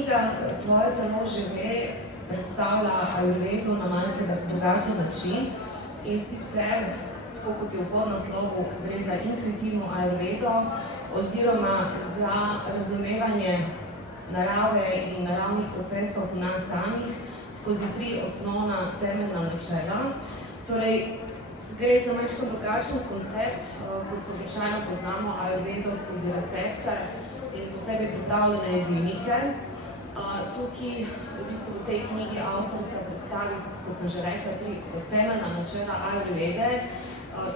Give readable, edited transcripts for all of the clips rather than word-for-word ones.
knjiga Tvoje telo že ve predstavlja ajurvedo na malce drugačen način in sicer, tako kot je v podnaslovu, gre za intuitivno ajurvedo oziroma za razumevanje narave in naravnih procesov v nas samih skozi 3 osnovna temeljna načela. Torej, gre za malo drugačen koncept, kot običajno poznamo ajurvedo skozi recepte in posebej pripravljene jedilnike. Tukaj v bistvu v tej knjigi avtorica predstavi, kot sem že rekla, 3 temeljna načela ajurvede,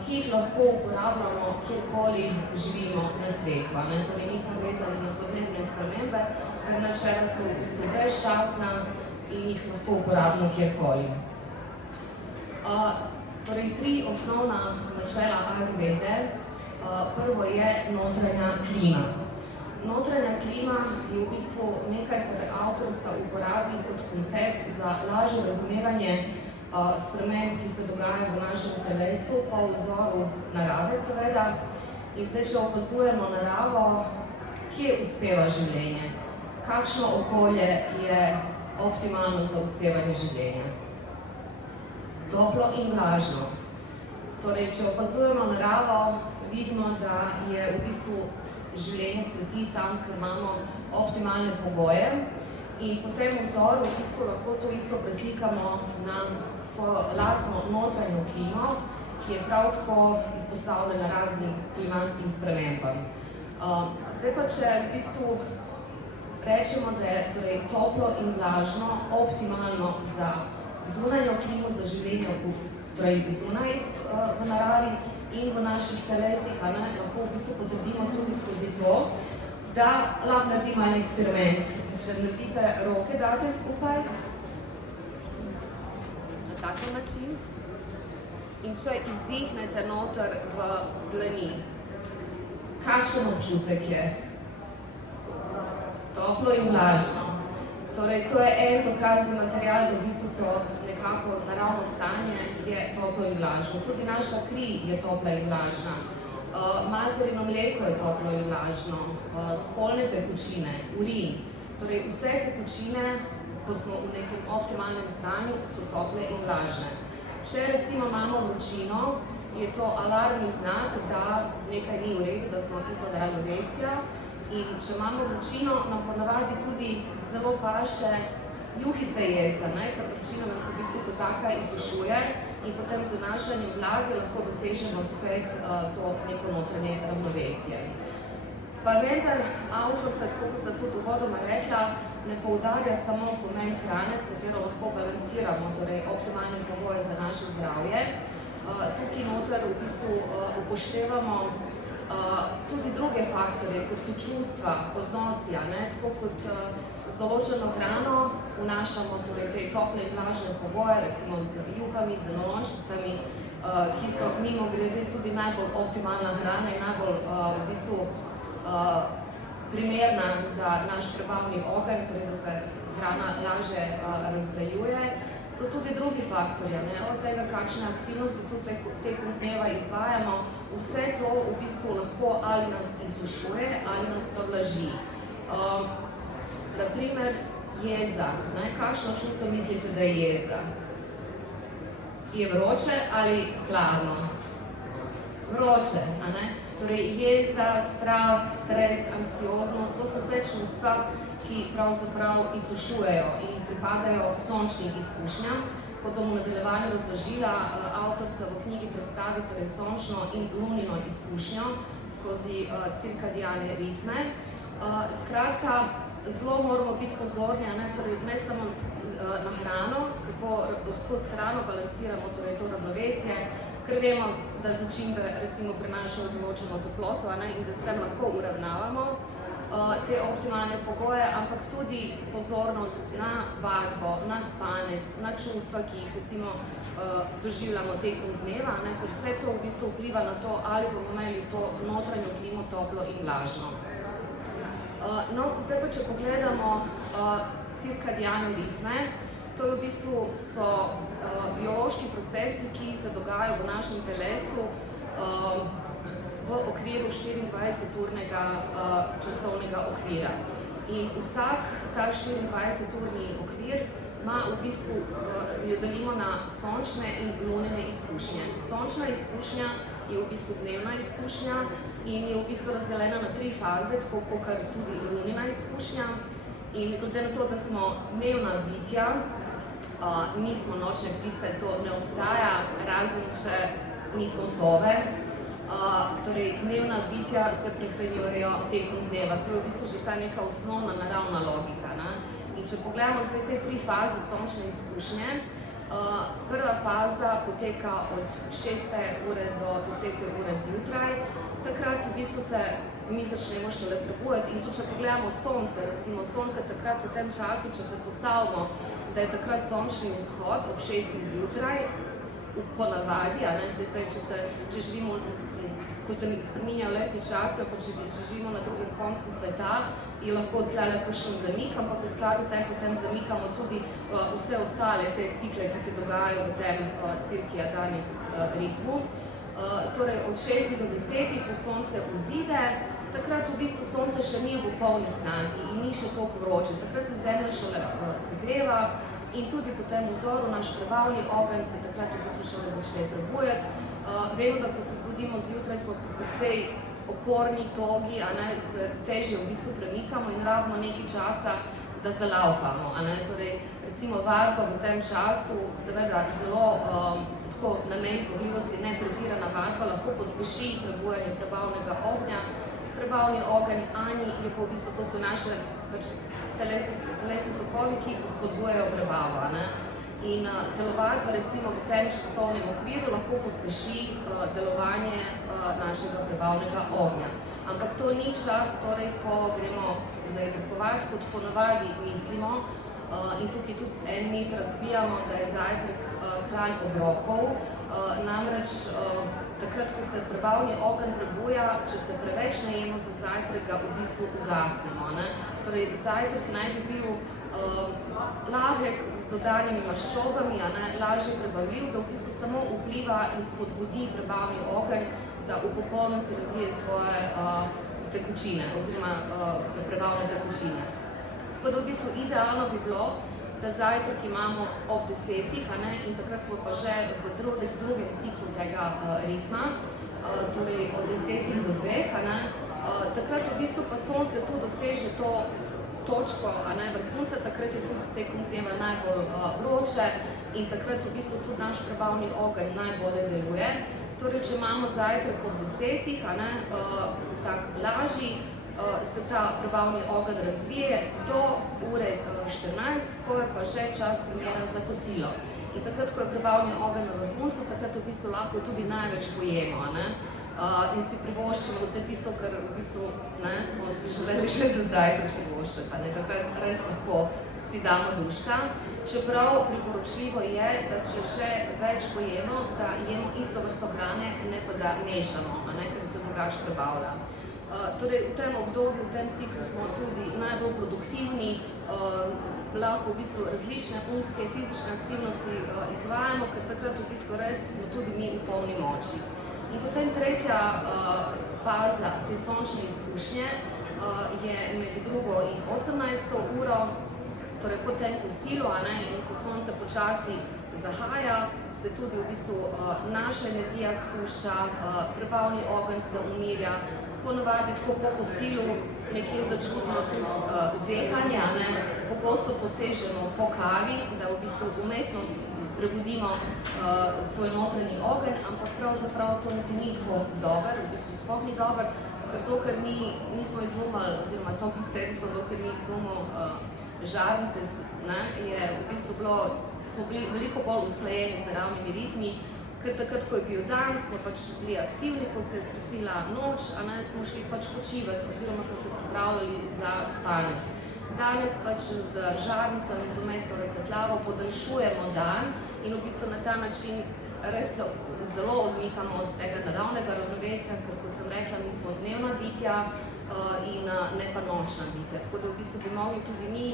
ki jih lahko uporabljamo kjerkoli živimo na svetu. Torej niso vezani na podnebne spremembe, ker načela so v bistvu brezčasna in jih lahko uporabljamo kjerkoli. Torej 3 osnovna načela ajurvede. Prvo je notranja klima. Notranja klima je v bistvu nekaj, kar avtorica uporabi kot koncept za lažje razumevanje sprememb, ki se dogajajo v našem telesu, po vzoru narave seveda. In zdaj, če opazujemo naravo, kje uspeva življenje? Kakšno okolje je optimalno za uspevanje življenja? Toplo in vlažno. Torej, če opazujemo naravo, vidimo, da je v bistvu življenje cveti tam, ker imamo optimalne pogoje in po tem vzoru v bistvu lahko to isto preslikamo na svojo lastno notranjo klimo, ki je prav tako izpostavljena raznim klimatskim spremembam. Zdaj pa, če v bistvu rečemo, da je torej toplo in vlažno optimalno za zunanjo klimo, za življenje torej zunaj v naravi in v naših telesih, lahko v bistvu potrdimo tudi skozi to, da lahko naredimo en eksperiment. Če naredite roke, date skupaj na tak način in če izdihnete noter v dlani, kakšen občutek je? Toplo in vlažno. Torej, to je en dokazni material, da v bistvu so nekako naravno stanje je toplo in vlažno. Tudi naša kri je topla in vlažna. Materino mleko je toplo in vlažno. Spolne tekočine, urin. Torej, vse tekočine, ko smo v nekem optimalnem stanju, so tople in vlažne. Če recimo imamo vročino, je to alarmni znak, da nekaj ni v redu, da smo izven ravnovesja. In če imamo vročino, nam ponavadi tudi zelo paše juhice jesti, ker vročina nas v bistvu kot taka izsušuje in potem z vnašanjem vlage lahko dosežemo spet to neko notranje ravnovesje. Pa vendar avtorica, tako kot sem tudi uvodoma rekla, ne poudarja samo pomen hrane, s katero lahko balansiramo, torej optimalne pogoje za naše zdravje. Tukaj noter v bistvu upoštevamo tudi druge faktorje, kot so čustva, odnosi, tako kot z določeno hrano vnašamo torej te tople in vlažne pogoje, recimo z juhami, z enolončnicami, ki so mimogrede tudi najbolj optimalna hrana in najbolj v bistvu primerna za naš prebavni ogenj, torej da se hrana lažje razgrajuje. So tudi drugi faktorji, od tega, kakšne aktivnosti tudi tekom dneva izvajamo, vse to v bistvu lahko ali nas izsušuje, ali nas pa vlaži. Naprimer, jeza. Kakšno čustvo mislite, da je jeza? Je vroče ali hladno? Vroče, Torej, jeza, strah, stres, anksioznost, to so vse čustva, ki pravzaprav izsušujejo in pripadajo sončnim izkušnjam. Kot bom v nadaljevanju razložila, avtorica v knjigi predstavi torej sončno in lunino izkušnjo skozi cirkadiane ritme. Skratka, zelo moramo biti pozorni, torej ne samo na hrano, kako lahko s hrano balansiramo torej to ravnovesje, ker vemo, da začimbe recimo prinašajo določeno toploto in da s tem lahko uravnavamo te optimalne pogoje, ampak tudi pozornost na vadbo, na spanec, na čustva, ki jih recimo doživljamo tekom dneva, ker vse to v bistvu vpliva na to, ali bomo imeli to notranjo klimo toplo in vlažno. No, zdaj pa, če pogledamo cirkadiane ritme, to v bistvu so biološki procesi, ki se dogajajo v našem telesu v okviru 24-urnega časovnega okvira. In vsak ta 24-urni okvir ima v bistvu, jo delimo na sončne in lunine izkušnje. Sončna izkušnja je v bistvu dnevna izkušnja in je v bistvu razdeljena na 3 faze, tako kot tudi lunina izkušnja. In glede na to, da smo dnevna bitja, nismo nočne ptice, to ne obstaja, razen če nismo sove. Torej, dnevna bitja se prehranjujejo tekom dneva. To je v bistvu že ta neka osnovna naravna logika. In če pogledamo zdaj te 3 faze sončne izkušnje, prva faza poteka od 6. ure do 10. ure zjutraj. Takrat v bistvu se mi začnemo šele prebujati in tudi če pogledamo sonce, recimo sonce takrat v tem času, če predpostavimo, da je takrat sončni vzhod ob 6. zjutraj, ponavadi, če živimo, ko se spreminjajo letni časi, pa če živimo na drugem koncu sveta, je lahko tlele kakšen zamik, ampak v skladu tem potem zamikamo tudi vse ostale te cikle, ki se dogajajo v tem cirkadianem ritmu. Torej od 6 do 10, ko sonce vzide, takrat v bistvu sonce še ni v polni snagi in ni še toliko vroče. Takrat se zemlja šele segreva in tudi po tem vzoru naš prebavni ogenj se takrat v bistvu šele začne prebujati. Vemo, da ko se zbudimo zjutraj, smo precej okorni, togi, se težje v bistvu premikamo in rabimo nekaj časa, da zalaufamo. Torej, recimo vadba v tem času, seveda zelo na meji zmogljivosti, ne pretirana vadba, lahko pospeši prebujanje prebavnega ognja. Prebavni ogenj Ani je pa v bistvu, to so naše telesni sokovi, ki spodbujajo prebavo. In telovadba recimo v tem časovnem okviru lahko pospeši delovanje našega prebavnega ognja. Ampak to ni čas, torej, ko gremo zajtrkovati, kot ponavadi mislimo. In tukaj tudi en mit razvijamo, da je zajtrk kralj obrokov. Namreč takrat, ko se prebavni ogenj prebuja, če se preveč najemo za zajtrk, ga v bistvu ugasnemo. Torej, zajtrk naj bi bil lahek z dodanimi maščobami, lažje prebavljiv, da v bistvu samo vpliva in spodbudi prebavni ogenj, da v popolnosti razvije svoje tekočine oziroma prebavne tekočine. Tako da v bistvu idealno bi bilo, da zajtrk imamo ob 10. In takrat smo pa že v drugem ciklu tega ritma, torej od 10 do 2. Takrat v bistvu pa sonce tu doseže to točko vrhunca, takrat je tudi tekom dneva najbolj vroče in takrat v bistvu tudi naš prebavni ogenj najbolje deluje. Torej, če imamo zajtrk od 10, tak lažji, se ta prebavni ogenj razvije do ure 14, ko je pa že čas primeren za kosilo. In takrat, ko je prebavni ogenj na vrhuncu, takrat v bistvu lahko tudi največ pojemo. In si privoščimo vse tisto, kar v bistvu smo si želeli še za zajtrk privoščiti. Takrat res lahko si damo duška. Čeprav priporočljivo je, da če že več pojemo, da jemo isto vrsto hrane, ne pa da mešamo, ker se drugače prebavlja. Torej, v tem obdobju, v tem ciklu smo tudi najbolj produktivni, lahko v bistvu različne umske in fizične aktivnosti izvajamo, ker takrat v bistvu res smo tudi mi v polni moči. In potem tretja faza te sončne izkušnje je med 2. in 18. uro, torej po tem kosilu, in ko sonce počasi zahaja, se tudi v bistvu naša energija spušča, prebavni ogenj se umirja, ponavadi tako po kosilu nekje začutimo tudi zehanje, pogosto posežemo po kavi, da v bistvu umetno prebudimo svoj notranji ogenj, ampak pravzaprav to niti ni tako dober, v bistvu sploh ni dober, ker dokler nismo izumili, oziroma to posredstvo, dokler ni izumil žarnice, je v bistvu smo bili veliko bolj usklajeni z naravnimi ritmi, ker takrat, ko je bil dan, smo pač bili aktivni, ko se je spustila noč, smo šli pač počivati oziroma smo se pripravljali za spanec. Danes pač z žarnicami, z umetno razsvetljavo podaljšujemo dan in v bistvu na ta način res zelo odmikamo od tega naravnega ravnovesja, ker kot sem rekla, mi smo dnevna bitja in ne pa nočna bitja. Tako da v bistvu bi mogli tudi mi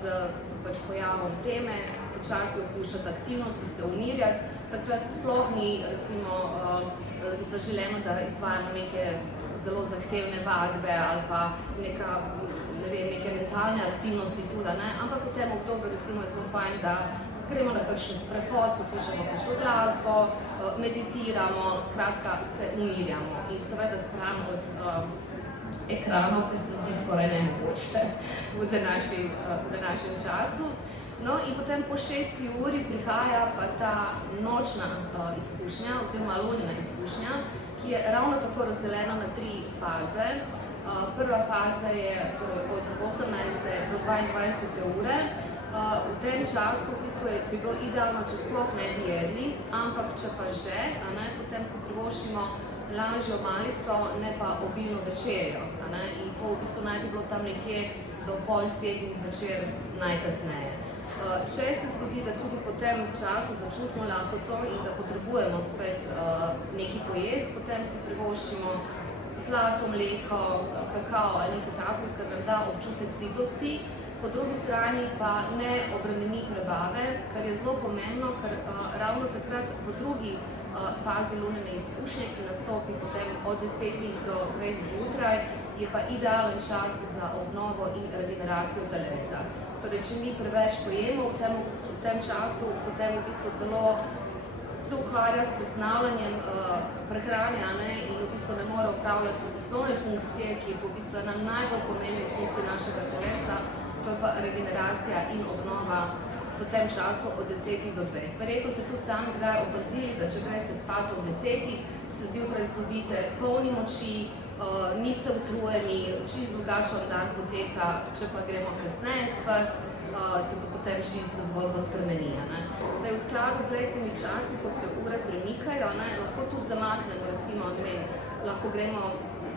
z pojavom teme počasi opuščati aktivnosti, se umirjati. Takrat sploh ni zaželeno, da izvajamo neke zelo zahtevne vadbe ali pa ne vem, neke mentalne aktivnosti tudi, ne? Ampak v tem obdobju recimo je zelo fajn, da gremo na kakšen sprehod, poslušamo kakšno glasbo, meditiramo, skratka se umirjamo in seveda stran od ekranov, ki se zdi skoraj nemogoče v današnjem času. No in potem po 6. uri prihaja pa ta nočna izkušnja oziroma lunina izkušnja, ki je ravno tako razdeljena na 3 faze. Prva faza je torej od 18. do 22. ure. V tem času v bistvu bi bilo idealno, če sploh ne bi jedli, ampak če pa že, potem si privoščimo lažjo malico, ne pa obilno večerjo. In to v bistvu naj bi bilo tam nekje do 6:30 zvečer najkasneje. Če se zgodi, da tudi po tem času začutimo lakoto in da potrebujemo spet nekaj pojesti, potem si privoščimo zlato mleko, kakao ali nekaj takega, kar nam da občutek sitosti. Po drugi strani pa ne obremeni prebave, kar je zelo pomembno, ker ravno takrat v drugi fazi lunine izkušnje, ki nastopi potem od 10 do 2 zjutraj, je pa idealen čas za obnovo in regeneracijo telesa. Torej, če mi preveč pojemo v tem času, potem v bistvu telo se ukvarja s presnavljanjem prehrane in v bistvu ne more upravljati osnovne funkcije, ki je v bistvu ena najbolj pomembnih funkcij našega telesa, to je pa regeneracija in obnova v tem času od 10 do 2. Verjetno ste tudi sami kdaj opazili, da če greste spat ob 10, se zjutraj zbudite polni moči, niste utrujeni, čisto drugačen dan poteka, če pa gremo kasneje spat, se pa potem čisto zgodba spremeni. Zdaj, v skladu z letnimi časi, ko se ure premikajo, lahko tudi zamaknemo, recimo, ne vem, lahko gremo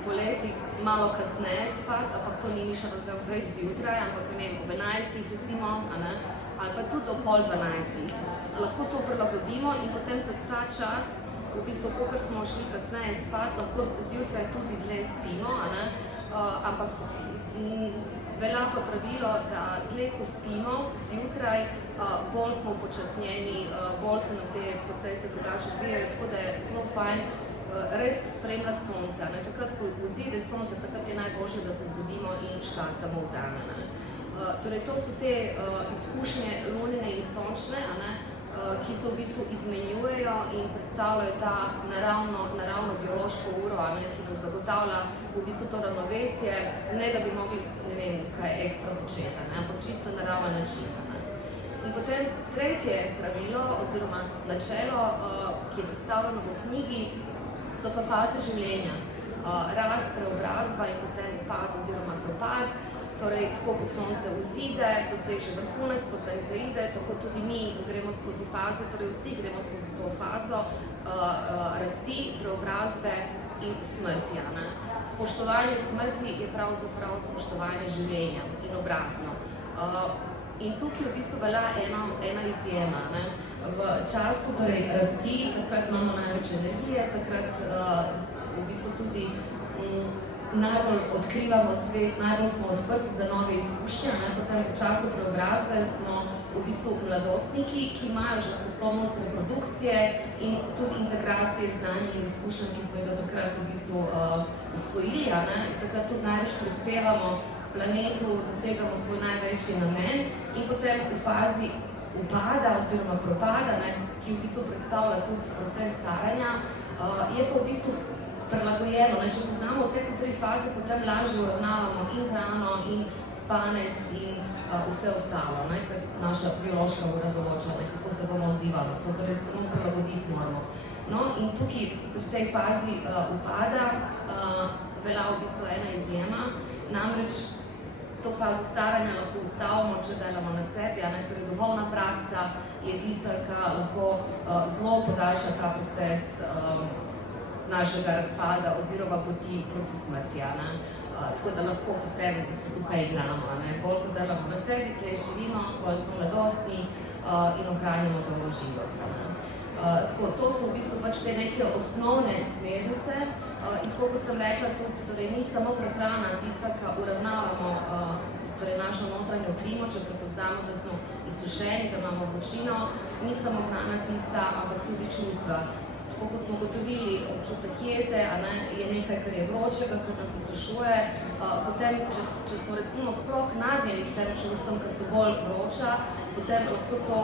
poleti malo kasneje spat, ampak to ni mišljeno zdaj ob 2 zjutraj, ampak ne vem, ob 11 recimo, ali pa tudi ob 11:30. Lahko to prilagodimo in potem za ta čas, v bistvu, kakor smo šli kasneje spat, lahko zjutraj tudi dlje spimo, ampak velja pa pravilo, da dlje ko spimo zjutraj, bolj smo upočasnjeni, bolj se nam te procese drugače odvijajo, tako da je zelo fajn res spremljati sonce. Takrat, ko vzide sonce, takrat je najboljše, da se zbudimo in štartamo v dan. Torej, to so te izkušnje lunine in sončne, ki se v bistvu izmenjujejo in predstavljajo ta naravno biološko uro, ki nam zagotavlja v bistvu to ravnovesje, ne da bi mogli, ne vem, kaj ekstra početi, ampak čisto naraven način. In potem tretje pravilo oziroma načelo, ki je predstavljeno v knjigi, so pa faze življenja. Rast, preobrazba in potem upad oziroma propad. Torej, tako kot sonce vzide, doseže vrhunec, potem zaide, tako tudi mi gremo skozi faze, torej vsi gremo skozi to fazo rasti, preobrazbe in smrti. Spoštovanje smrti je pravzaprav spoštovanje življenja in obratno. In tukaj v bistvu velja ena izjema. V času rasti, takrat imamo največ energije, takrat v bistvu tudi najbolj odkrivamo svet, najbolj smo odprti za nove izkušnje, potem v času preobrazbe smo v bistvu mladostniki, ki imajo že sposobnost reprodukcije in tudi integracije znanja in izkušenj, ki smo jih do takrat v bistvu usvojili. Takrat tudi največ prispevamo k planetu, dosegamo svoj največji namen in potem v fazi upada oziroma propada, ki v bistvu predstavlja tudi proces staranja, je pa v bistvu prilagojeno. Če poznamo vse te 3 faze, potem lažje uravnavamo in hrano, in spanec, in vse ostalo, kar naša biološka ura določa, kako se bomo odzivali. To torej samo prilagoditi moramo. No, in tukaj pri tej fazi upada velja v bistvu ena izjema, namreč to fazo staranja lahko ustavimo, če delamo na sebi, torej duhovna praksa je tista, ki lahko zelo podaljša ta proces našega razpada oziroma poti proti smrti. Tako da lahko potem se tukaj igramo. Bolj ko delamo na sebi, tle živimo, bolj smo mladostni in ohranjamo dolgoživost. To so v bistvu pač te neke osnovne smernice in tako kot sem rekla tudi, ni samo prehrana tista, ki uravnavamo našo notranjo klimo, če prepoznamo, da smo izsušeni, da imamo vročino, ni samo hrana tista, ampak tudi čustva. tako kot smo gotovili, občutek jeze, je nekaj, kar je vročega, kar nas izsušuje. Potem, če smo recimo sploh nagnjeni k tem čustvom, ki so bolj vroča, potem lahko to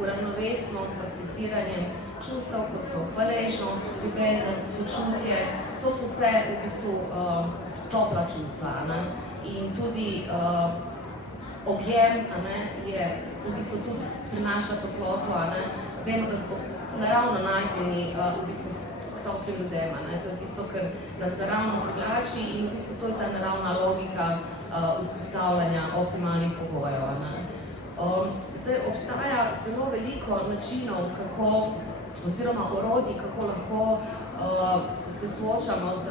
uravnovesimo s prakticiranjem čustev, kot so hvaležnost, ljubezen, sočutje. To so vse v bistvu topla čustva. In tudi objem je v bistvu tudi prinaša toploto. Vemo, da smo naravno nagnjeni v bistvu k toplim ljudem. To je tisto, kar nas naravno privlači in v bistvu to je ta naravna logika vzpostavljanja optimalnih pogojev. Zdaj, obstaja zelo veliko načinov, oziroma orodij, kako lahko se soočamo z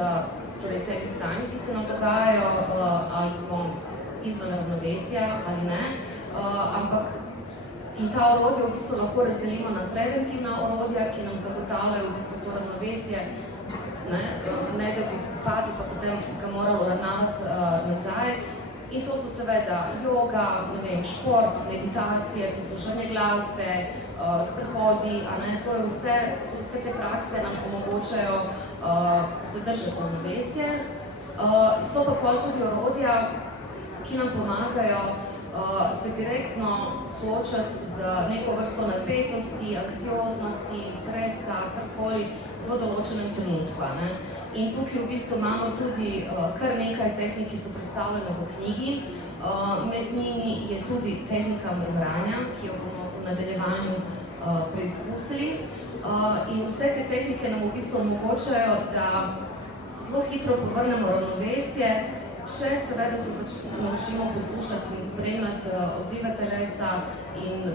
temi stanji, ki se nam dogajajo, ali smo izven ravnovesja ali ne. In ta orodja v bistvu lahko razdelimo na preventivna orodja, ki nam zagotavljajo v bistvu to ravnovesje, ne da bi padli, pa potem ga morali uravnavati nazaj. In to so seveda joga, šport, meditacije, poslušanje glasbe, sprehodi, to je vse te prakse nam omogočajo zadržati ravnovesje. So pa pol tudi orodja, ki nam pomagajo se direktno soočati z neko vrsto napetosti, anksioznosti, stresa, karkoli v določenem trenutku. In tukaj v bistvu imamo tudi kar nekaj tehnik, ki so predstavljene v knjigi. Med njimi je tudi tehnika mrmranja, ki jo bomo v nadaljevanju preizkusili. In vse te tehnike nam v bistvu omogočajo, da zelo hitro povrnemo ravnovesje, če seveda se naučimo poslušati in spremljati odzive telesa in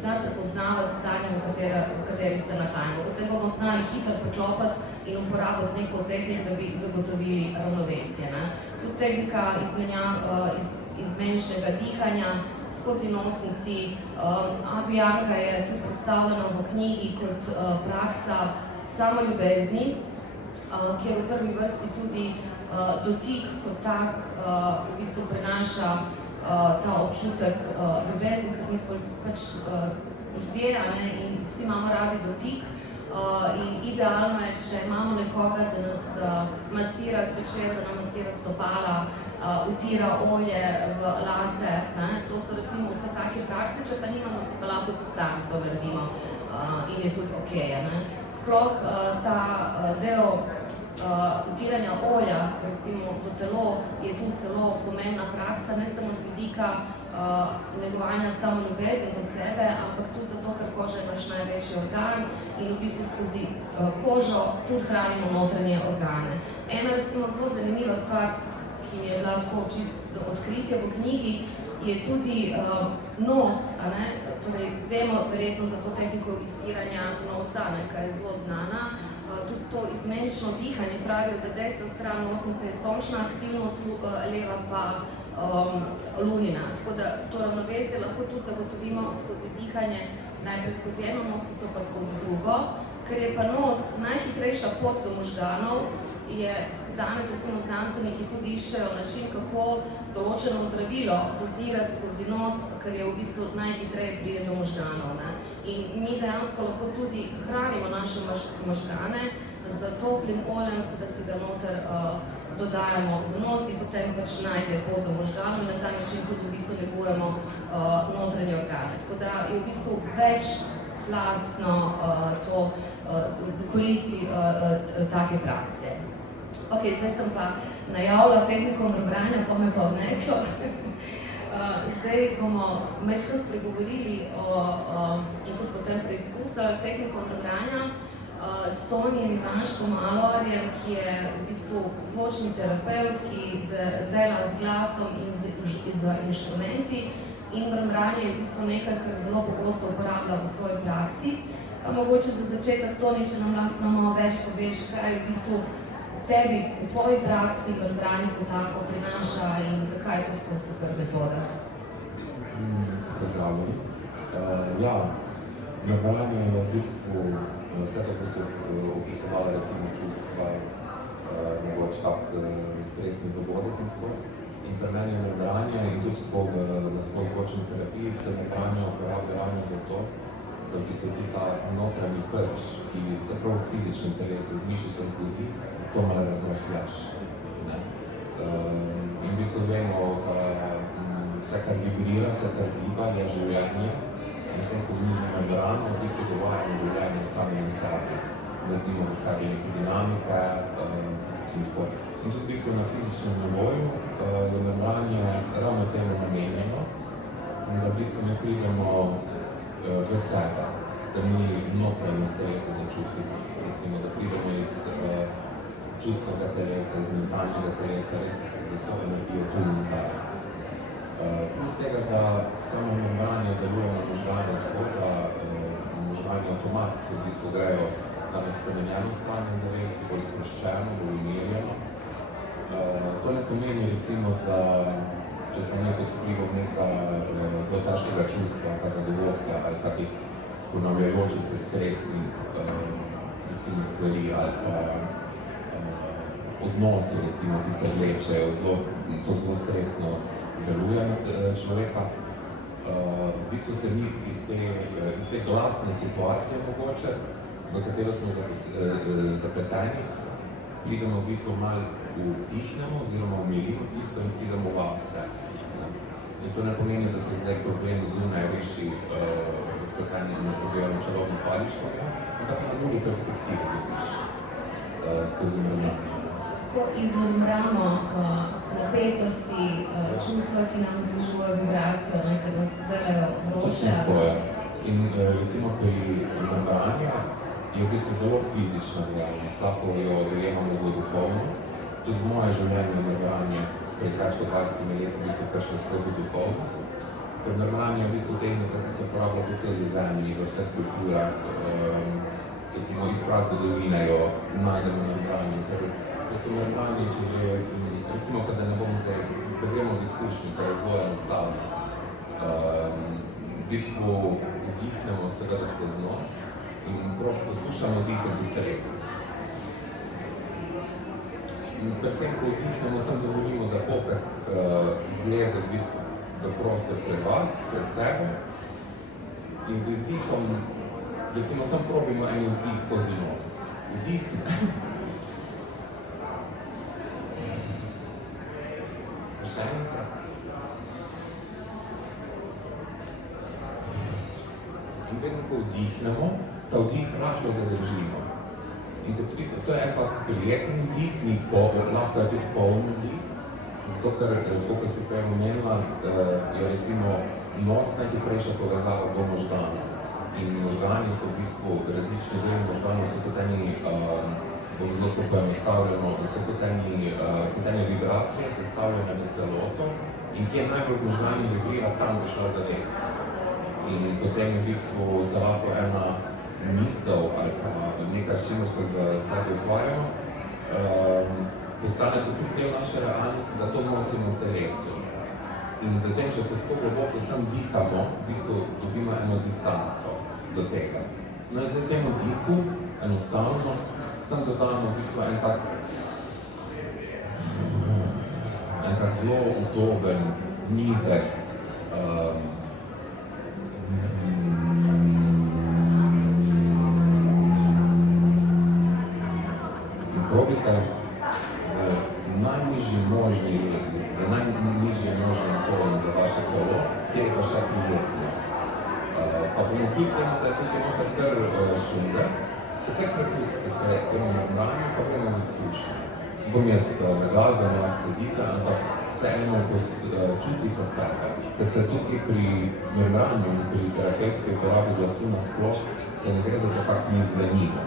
znati prepoznavati stanje, v katerih se nahajamo. Potem bomo znali hitro preklopiti in uporabiti neko tehnik, da bi zagotovili ravnovesje. Tudi tehnika izmeničnega dihanja skozi nosnici. Abhyanga je tudi predstavljena v knjigi kot praksa samoljubezni, kjer v prvi vrsti tudi dotik kot tak v bistvu prenaša ta občutek ljubezni, ker mi smo pač ljudje in vsi imamo radi dotik. In idealno je, če imamo nekoga, da nas masira zvečer, da nam masira stopala, utira olje v lase. To so recimo vse take prakse, če pa nimamo, se pa lahko tudi sami to naredimo in je tudi okej. Sploh ta del utiranja olja recimo v telo je tudi zelo pomembna praksa, ne samo z vidika negovanja samoljubezni do sebe, ampak tudi zato, ker koža je naš največji organ in v bistvu skozi kožo tudi hranimo notranje organe. Ena recimo zelo zanimiva stvar, ki mi je bila tako čisto odkritje v knjigi, je tudi nos. Torej, vemo verjetno za to tehniko izpiranja nosa, kaj je zelo znana. Tudi to izmenično dihanje pravijo, da desna stran nosnice je sončna aktivnost, leva pa lunina. Tako da to ravnovesje lahko tudi zagotovimo skozi dihanje, najprej skozi eno nosnico, pa skozi drugo. Ker je pa nos najhitrejša pot do možganov, je danes recimo znanstveniki tudi iščejo način, kako določeno zdravilo dozirati skozi nos, ker je v bistvu najhitreje pride do možganov. In mi dejansko lahko tudi hranimo naše možgane z toplim oljem, da si ga noter dodajamo v nos in potem pač najde pot do možganov in na ta način tudi v bistvu negujemo notranje organe. Tako da je v bistvu večplastno to koristi take prakse. Ok, zdaj sem pa najavila tehniko mrmranja, pa me pa odneslo. Zdaj bomo majčkrat spregovorili in tudi potem preizkusili tehniko mrmranja s Tonijem Ivanškom Aloarjem, ki je v bistvu zvočni terapeut, ki dela z glasom in z inštrumenti. In mrmranje je v bistvu nekaj, kar zelo pogosto uporablja v svoji praksi. Mogoče za začetek, Toni, če nam lahko samo več poveš, kaj je v bistvu tebi v tvoji praksi mrmranje kot tako prinaša in zakaj je to tako super metoda? Pozdravljeni. Ja, mrmranje je v bistvu vse to, ko so opisovali recimo čustva, mogoče tak stresni dogodek in tako. In pri meni je mrmranje in tudi tako v zvočni terapiji se mrmranje uporablja ravno zato, da v bistvu ti ta notranji krč, ki se prav v fizičnem telesu, v mišicah zgodi, to malo razrahljaš. In v bistvu vemo, da vse, kar vibrira, vse, kar giba, je življenje. In s tem, ko mi membrano, v bistvu dovajamo življenje sami v sebi. Naredimo v sebi neke dinamike in tako. In tudi v bistvu na fizičnem nivoju je membranje ravno temu namenjeno, da v bistvu ne pridemo v sebe, da mi notranjost telesa začutimo. Recimo, da pridemo iz čustvenega telesa, iz mentalnega telesa, res z vso energijo tu in zdaj. Plus tega, da samo membranje deluje na možganje tako, da možganje avtomatsko v bistvu grejo na spremenjeno stanje zavesti, bolj sproščeno, bolj umirjeno. To ne pomeni recimo, da če smo nekaj pod vplivom nekega zelo težkega čustva, kakega dogodka ali takih ponavljajočih se stresnih recimo stvari ali pa odnosi recimo, ki se vlečejo, to zelo stresno deluje na človeka. V bistvu se mi iz te glasne situacije mogoče, v katero smo zapleteni, pridemo v bistvu malo utihnemo oziroma umirimo tisto in pridemo vase. In to ne pomeni, da se zdaj problem zunaj reši na čarovno paličko, ampak na drugi perspektivi vidiš skozi membrano. Ko izmembramo napetosti, čustva, ki nam znižujejo vibracijo, ki nas delajo vroče. In recimo pri membranjah je v bistvu zelo fizična realnost, tako jo dojemamo zelo duhovno. Tudi moje življenje membranje pred več kot 20 leti v bistvu prišlo skozi duhovnost. Ker membranje je v bistvu tehnika, ki se uporablja po celi zemlji, v vseh kulturah, recimo iz prazgodovine jo najdemo membranje. Ker v bistvu membranje, če že, recimo, da ne bomo zdaj, da gremo v izkušnji, ker je zelo enostavno. V bistvu vdihnemo seveda skozi nos in poskušamo dihniti v trep. Pred tem, ko vdihnemo, sem dovolimo, da popek zleze v bistvu v prostor pred vas, pred sebe. In z izdihom, recimo, sam probimo en izdih skozi nos. Vdihne. Še enkrat. In vedno, ko vdihnemo, ta vdih rahlo zadržimo. In to je en tak prijeten vdih, lahko je tudi poln vdih, zato ker, kot si prej omenila, je recimo nos najhitrejša povezava do možgana. In možgani so v bistvu, različni deli možganov so kot eni, bom zelo poenostavljeno, so kot ene vibracije sestavljene na celoto in kje najbolj možgani vibrira, tam bo šla zares. In potem je v bistvu se lahko ena misel ali pa nekaj, s čimer se v sebi ukvarjamo, postane tudi del naše realnosti, da to nosimo v telesu. In zatem, če tako globoko sam dihamo, v bistvu dobimo eno distanco do tega. No in zdaj temu dihu, enostavno, sam dodamo v bistvu en tak zelo udoben, nizek, probite v najnižji možni regi, v najnižji možni napolni za vaše telo, kjer je pa še prijetno. Pa bomo kljub temu, da je tukaj noter kar šunde, se kar prepustite temu membranju, pa gremo v izkušnjo. Bom jaz na glas, da me lahko sedite, ampak vseeno čutite sebe. Ker se tukaj pri membranju in pri terapevtski uporabi glasu nasploh se ne gre za to, kako mi zvenimo.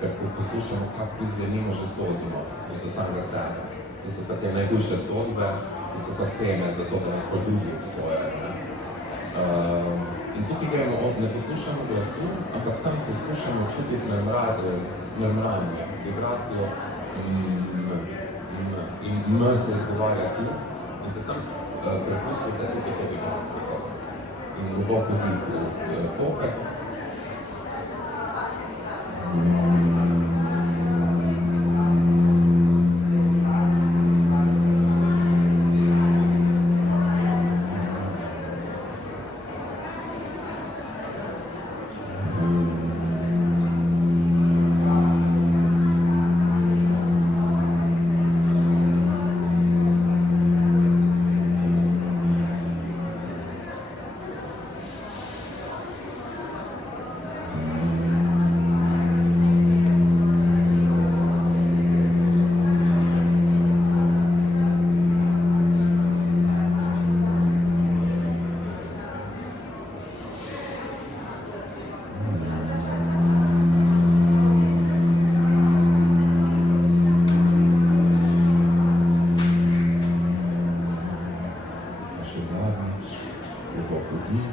Ker ko poslušamo, kako mi zvenimo, že sodimo, to so samega sebe. To so pa te najboljše sodbe, to so pa seme za to, da nas pa drugi obsojajo. In tukaj gremo, ne poslušamo glasu, ampak samo poslušamo čutiti membranje, vibracijo in M se izgovarja tu in se sam prepustite tukaj te vibracije. In globoko dihu popek. globoko dih.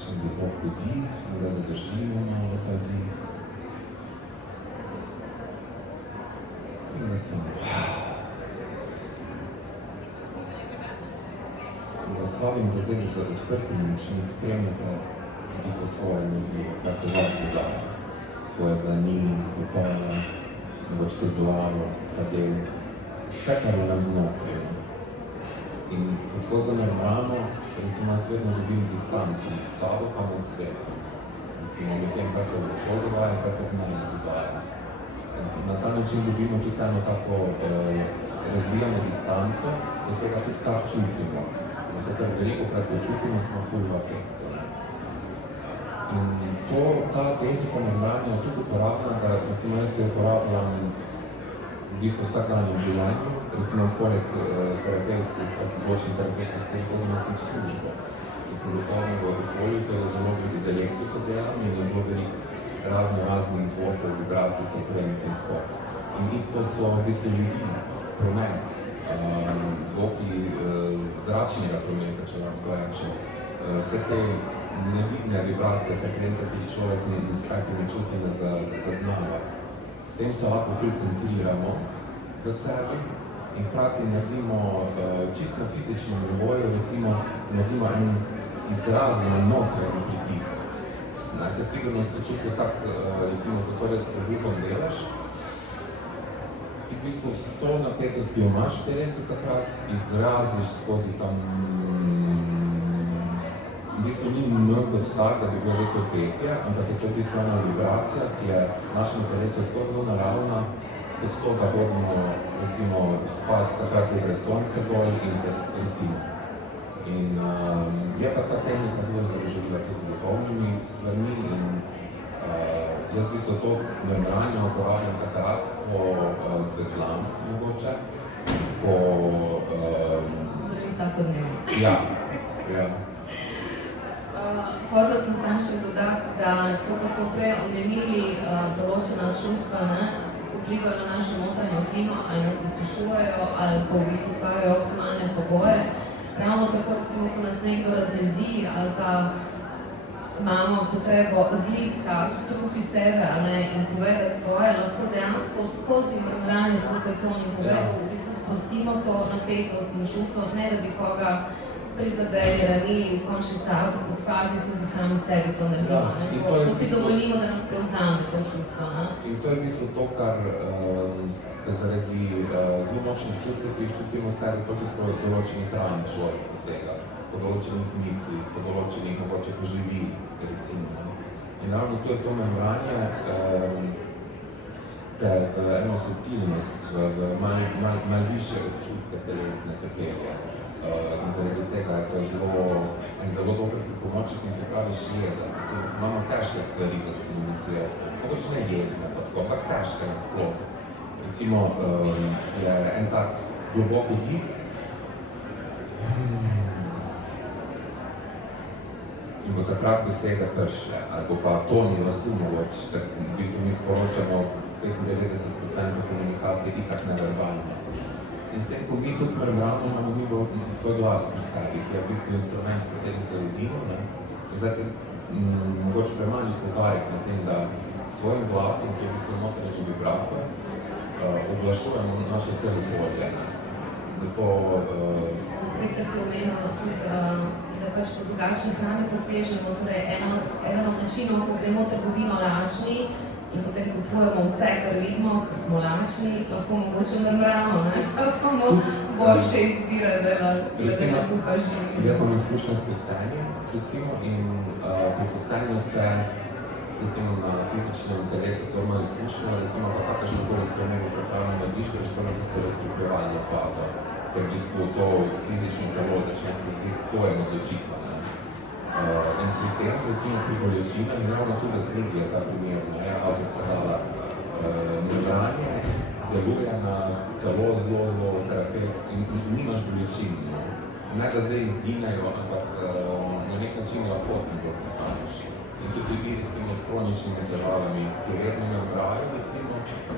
Še globoko dih, da zadržimo malo ta dih. In da samo vas vabim, da zdaj za odprtimi očmi spremljate v bistvu svoje nogi, kar se vas dogaja. Svoje dlani, stopala, mogoče tudi glavo, ta del, vse, kar je nam znotraj. In tako zamrmrano, recimo jaz vedno dobim distanco med sabo pa med svetom. Recimo med tem, kaj se v okolju dogaja, kaj se v meni dogaja. Na ta način dobimo tudi eno tako razvijamo distanco do tega tudi, kar čutimo. Zato, ker velikokrat, ko čutimo, smo ful v afektu. In ta tehnika medmranja je tudi uporabna, da recimo jaz jo uporabljam v bistvu vsakdanjem življenju, recimo poleg terapevtskih, zvočnih terapevtskih, hodimo s tem službo. In sem gotovim v okolju, ker je zelo veliko z elektriko delam in je zelo veliko raznih zvokov, vibracij, frekvenc in tako. In isto so v bistvu ljudi, promet, zvoki zračnega prometa, če lahko rečem, vse te nevidne vibracije, frekvence, ki jih človek s kakimi čutimi zaznava. S tem se lahko ful centriramo v sebi in hkrati naredimo čisto na fizičnem nivoju, recimo naredimo en izrazen notranji pritisk. Najte, sigurno ste čutili tak, recimo, ko torej s trebuhom delaš, ti v bistvu vso napetost, ki jo imaš v telesu takrat, izraziš skozi tam, v bistvu ni kot tak, da bi bilo zdaj to petje, ampak je to v bistvu ena vibracija, ki je v našem telesu tako zelo naravna, kot to, da hodimo, recimo, spat takrat, ko je sonce dol in se recimo. In je pa ta tehnika zelo združila tudi z duhovnimi stvarmi in jaz v bistvu to membranje uporabljam takrat, ko zvezlam mogoče, ko... Torej vsakodnevno. Ja. Hotela sem samo še dodati, da tako kot smo prej omenili, določena čustva vplivajo na našo notranjo klimo, ali nas izsušujejo, ali pa v bistvu stvarjajo optimalne pogoje. Ravno tako, recimo, ko nas nekdo razjezi ali pa imamo potrebo zliti ta strup iz sebe in povedati svoje, lahko dejansko skozi membrane, tako je to in povedal, v bistvu spustimo to napetost in čustvo, ne da bi koga prizadeli, ranili in v končni fazi tudi sami sebi to naredimo. Ko si dovolimo, da nas prevzame to čustvo. In to je v bistvu to, kar zaradi zelo močnih čustev, ki jih čutimo v sebi, pa tudi po določenih hrani človek posega, po določenih mislih, po določenih mogoče poživi, recimo. In ravno to je to membranje, te v eno subtilnost, v malo više občutke telesne trpelje. In zaradi tega je to zelo dober pripomoček in se pravi jezen. Imamo težke stvari za skomunicirati, mogoče ne jezne, ampak težke nasploh. Recimo je en tak globoko dih in bo takrat besede pršle, ali pa toni glasu mogoče, ker v bistvu mi sporočamo 95% komunikacije itak neverbalno. In s tem, ko mi tudi membrano imamo mi svoj glas pri sebi, ki je v bistvu instrument, s katerim se rodimo, zdaj mogoče premali poudarek na tem, da svojim glasom, ki je v bistvu notranji vibrator, oglašujemo naše celo polje. Zato... Nekaj se omenilo tudi, da pač po drugačni hrani posežemo, torej eden od načinov, ko gremo v trgovino lačni in potem kupujemo vse, kar vidimo, ker smo lačni, lahko mogoče membrano, tako imamo boljše izbire, da glede na kuka živimo. Jaz imam izkušnja s kostenjem, recimo, in pri kostenju se recimo na fizičnem telesu to ima izkušnjo, recimo pa kakršno koli spremembo prehrane narediš, greš to na tisto razstrupljevalno fazo, ker v bistvu to fizično telo začne slediti tvoje odločitve. In pri tem, recimo pri bolečinah, in ravno tudi drugi je ta primer, avtorica dala membranje, deluje na telo zelo terapevtsko in nimaš bolečin. ne da zdaj izginejo, ampak na nek način lahkotnega postaneš. In tudi ljudi recimo s kroničnimi težavami, ki redno membrajo, recimo,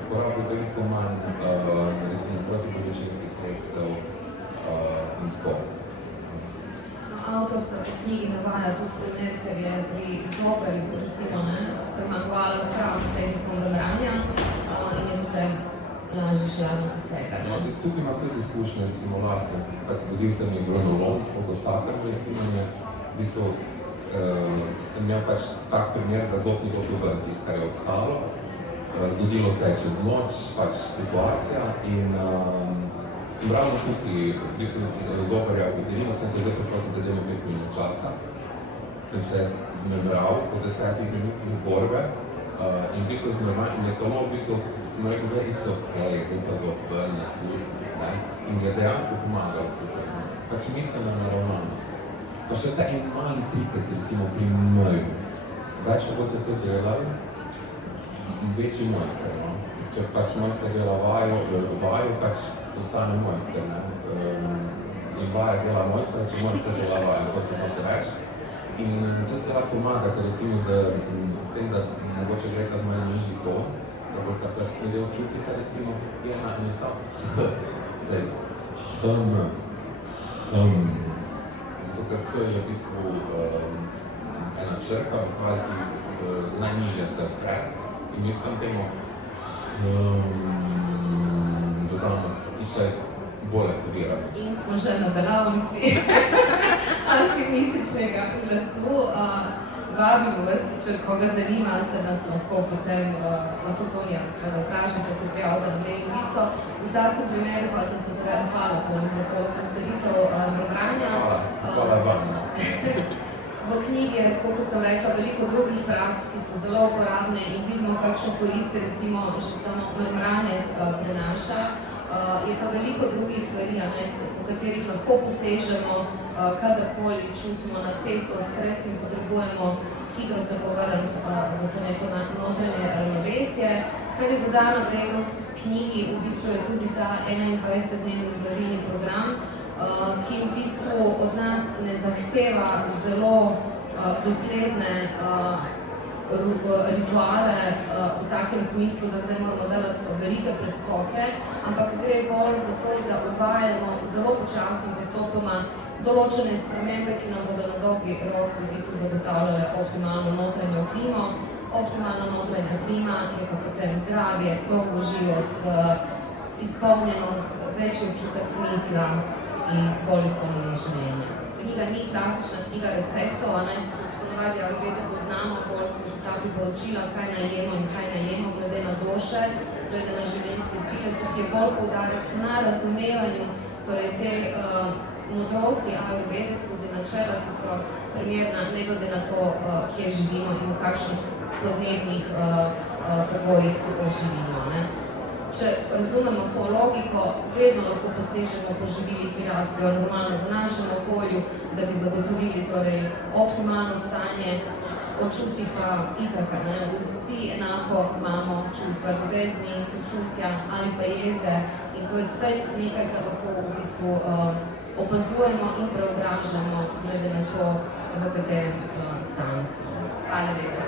porabijo veliko manj recimo protibolečinskih sredstev in tako. Avtorica v knjigi navaja tudi primer, ker je pri zoperju, recimo, premagovala strah s tehnikom branja in je potem lažje šladno posega. Tukaj imam tudi izkušnje, recimo lastno, zgodil se mi bronolom, tako kot vsakem, recimo, v bistvu sem imel pač tak primer, da zob ni gotovo ven, tisto, kar je ostalo. Zgodilo se je čez noč, pač situacija in sem ravno tukaj, v bistvu zoperja ugotovil, sem te zdaj poprosil, da delimo 5 minut časa. Sem se zmemral po 10 minutih borbe in v bistvu zmemral in je to v bistvu, sem rekel, da it's okay, da pa zob ven na službi, in je dejansko pomagal tukaj. Pač mislena naravnanost. Pa še ta en mali trikec, recimo pri maju. Več, ko boste to delali, večji mojster, no? Če pač mojster dela vajo, pač postane mojster, ne? In vaja dela mojster, če mojster dela vajo, to se hoče reči. In to se lahko pomagate, recimo s tem, da mogoče gledate malo nižji ton, da bo ta prstni del čutite, recimo, je ena enostavno. Zato, ker K je v bistvu ena črka, ki najnižja se odpre in mi sem temu dodamo in še bolj aktiviramo. In smo že na delavnici alpinističnega glasu. Vabimo vas, če koga zanima, se nas lahko potem lahko Tonija vprašate, se prijavite na mailing listo. V vsakem primeru pa da se hvala Toni za to predstavitev branja. Hvala vam. V knjigi je, tako kot sem rekla, veliko drugih praks, ki so zelo uporabne in vidimo, kakšno koristi recimo že samo mrmranje prenaša. Je pa veliko drugih stvari, po katerih lahko posežemo, kadarkoli čutimo napetost, stres in potrebujemo hitro se povrniti v to neko notranje ravnovesje. Kar je dodana vrednost knjigi, v bistvu je tudi ta 21-dnevni zdravilni program, ki v bistvu od nas ne zahteva zelo dosledne rituale v takem smislu, da zdaj moramo delati velike preskoke, ampak gre bolj za to, da uvajamo zelo počasno postopoma določene spremembe, ki nam bodo na dolgi rok v bistvu zagotavljale optimalno notranjo klimo. Optimalna notranja klima je pa potem zdravje, dolgoživost, izpolnjenost, večji občutek smisla in bolj izpolnjeno življenje. Knjiga ni klasična knjiga receptov, ponavadi Ayurvedo poznamo, bolj smo se ta priporočila, kaj najemo in kaj najemo, glede na doše, glede na življenjske sile, tukaj je bolj poudarek na razumevanju torej te modrosti Ayurvede skozi načela, ki so primerna ne glede na to, kje živimo in v kakšnih podnebnih pogojih živimo. Če razumemo to logiko, vedno lahko posežemo po živilih, ki rastejo normalno v našem okolju, da bi zagotovili torej optimalno stanje, o čustvih pa itaka. Vsi enako imamo čustva ljubezni, sočutja ali pa jeze in to je spet nekaj, kar lahko v bistvu opazujemo in preobražamo glede na to, v katerem stanju smo. Hvala lepa.